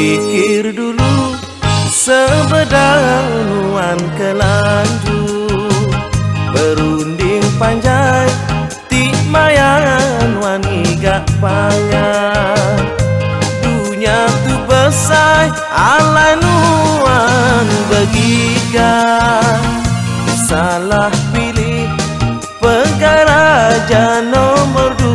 Berpikir dulu sebedang nuan kelanjut, berunding panjai tik mayan wani gak pangan. Dunia tu besar alai nuan begigan, salah pilih pegang raja nomor 2.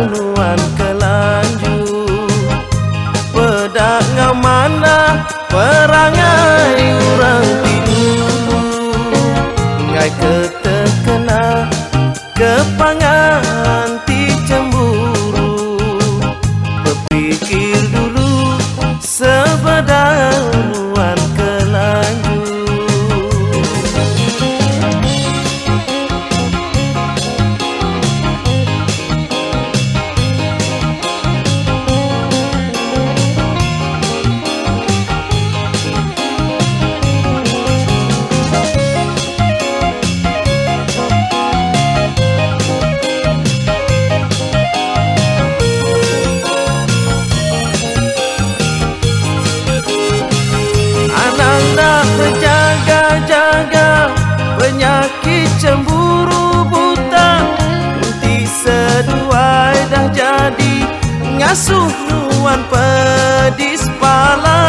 Nuan kelanjut, pedang mana perangai orang tidur, ngai ketekena kepangan ti cemburu. Berpikir dulu sebedang nuan kelanjut. Berjaga-jaga penyakit cemburu buta, nanti seduai dah jadi ngasuh nuan pedis pala.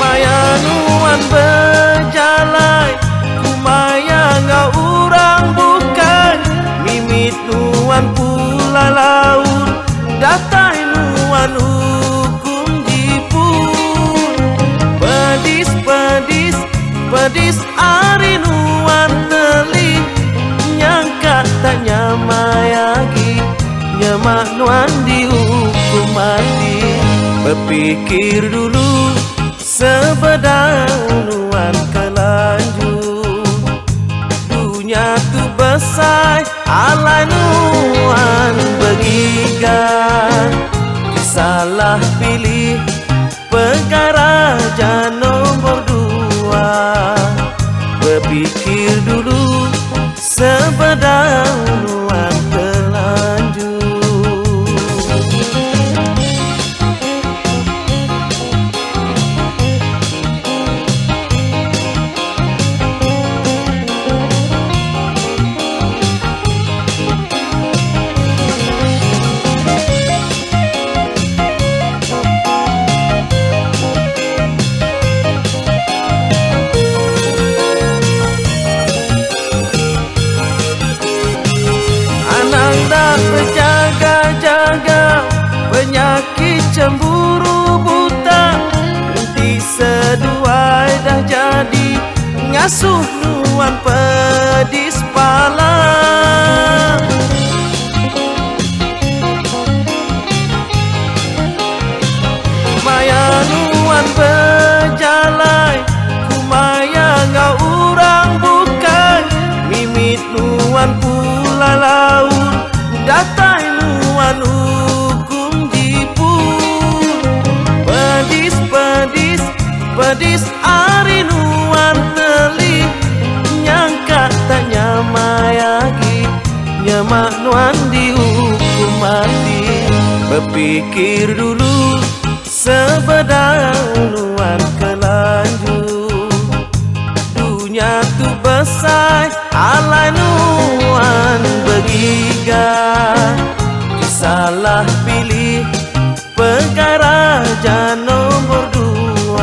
Maya nuan berjalan, kumaya ngau orang bukan, mimit nuan pula laut, datai nuan hukum jipun. Pedis, pedis, pedis ari nuan telih, nyangka tak nyamayagi, nyemak nuan dihukum mati. Berpikir dulu sebedang nuan kelanjut, dunia tu besar alai nuan begigan, salah pilih pegang raja nomor 2. Berpikir dulu sebedang nuan kelanjut. Berjaga-jaga penyakit cemburu buta, nanti seduai dah jadi ngasuh nuan pedis pala. Maya nuan berjalan, kumaya ngau orang bukan, mimit nuan pula laut, datai nuan hukum jipun. Pedis, pedis, pedis ari nuan telih, nyangka tak nyamayagi, nyemak nuan dihukum mati. Berpikir dulu sebedang nuan kelanjut, dunia tu besar alai nuan begigan, salah pilih pegang raja nomor 2.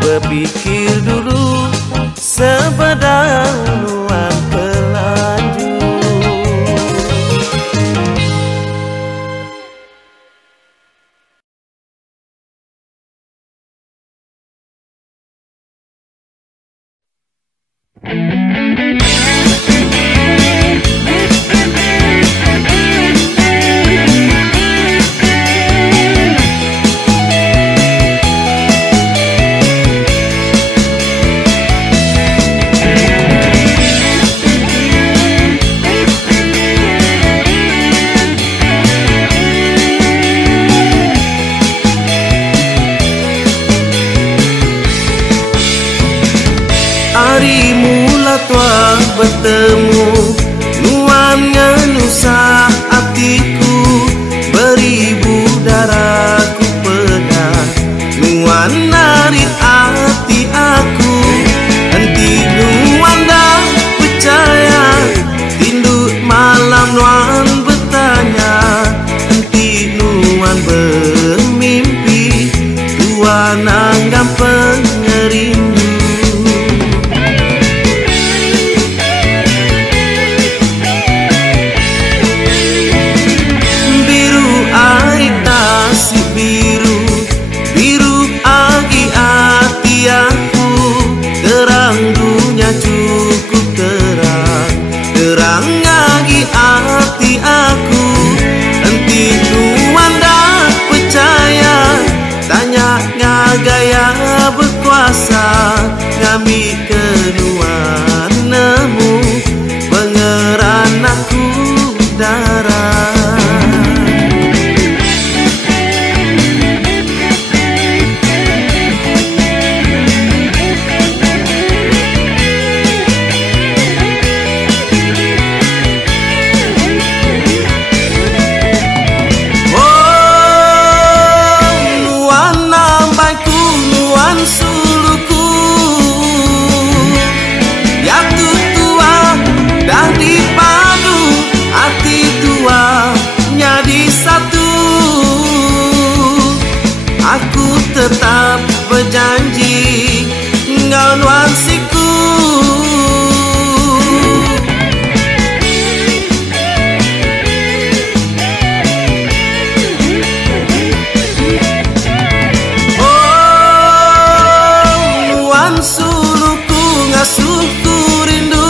Berpikir dulu sebedang nuan kelanjut. Hari mula tua bertemu, nuan ngenusah hatiku, beribu darahku pedah, nuan narik hati aku. Henti nuan dah percaya, tinduk malam nuan bertanya. Henti nuan bermimpi, tuan anggap pengerindu. Cukup terang, terang lagi hati aku. Henti nuan dah percaya, tanya ngagaya berkuasa, ngami kenuan nemu, pengeran aku darah. Aku tetap berjanji ngau nuan siku. Oh, nuan suluku ngasuhku rindu,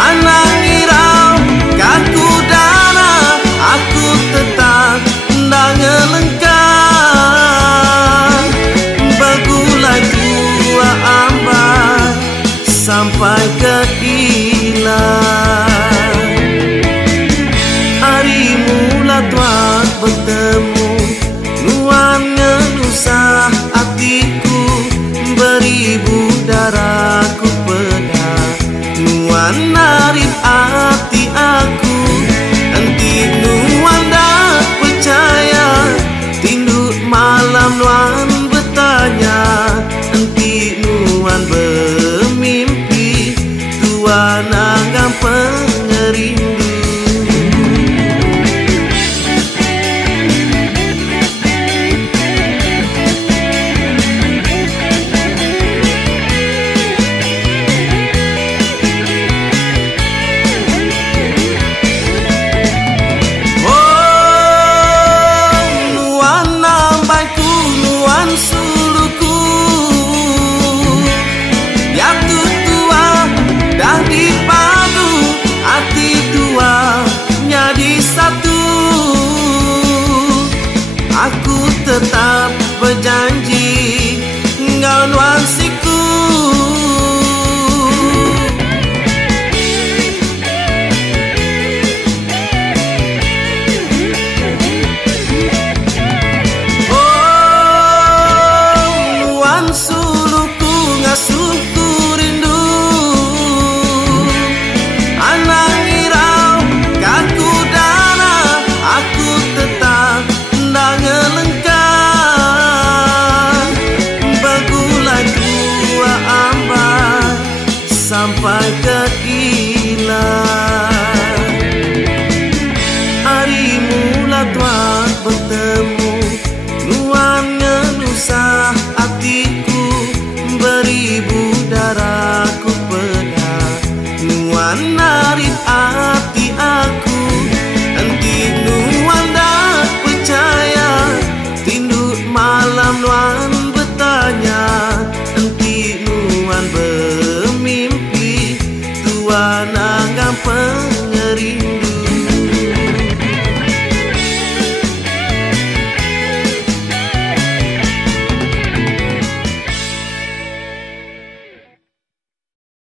anak irau kaku darah, aku tetap ngelengkap. Begulai tua ambai sampai ke hilang. Hari mula tua bertemu, nuan ngenusah hatiku, beribu darahku pedah, nuan narik hati aku. Henti nuan dah percaya, tinduk malam nuan bertanya. Henti nuan bermimpi, tuan anggap pengerindu. Aku tetap berjanji ngau nuan siku. Oh, nuan suluku ngasuhku rindu, anak irau kaku darah, aku tetap ngelengkap. Begulai tua ambai sampai ke hilang. Hari mula tua bertemu, nuan ngenusah hatiku, beribu darahku pedah, nuan narik hati aku. Henti nuan dah percaya, tinduk malam nuan bertanya. Henti nuan bermimpi, tuan anggap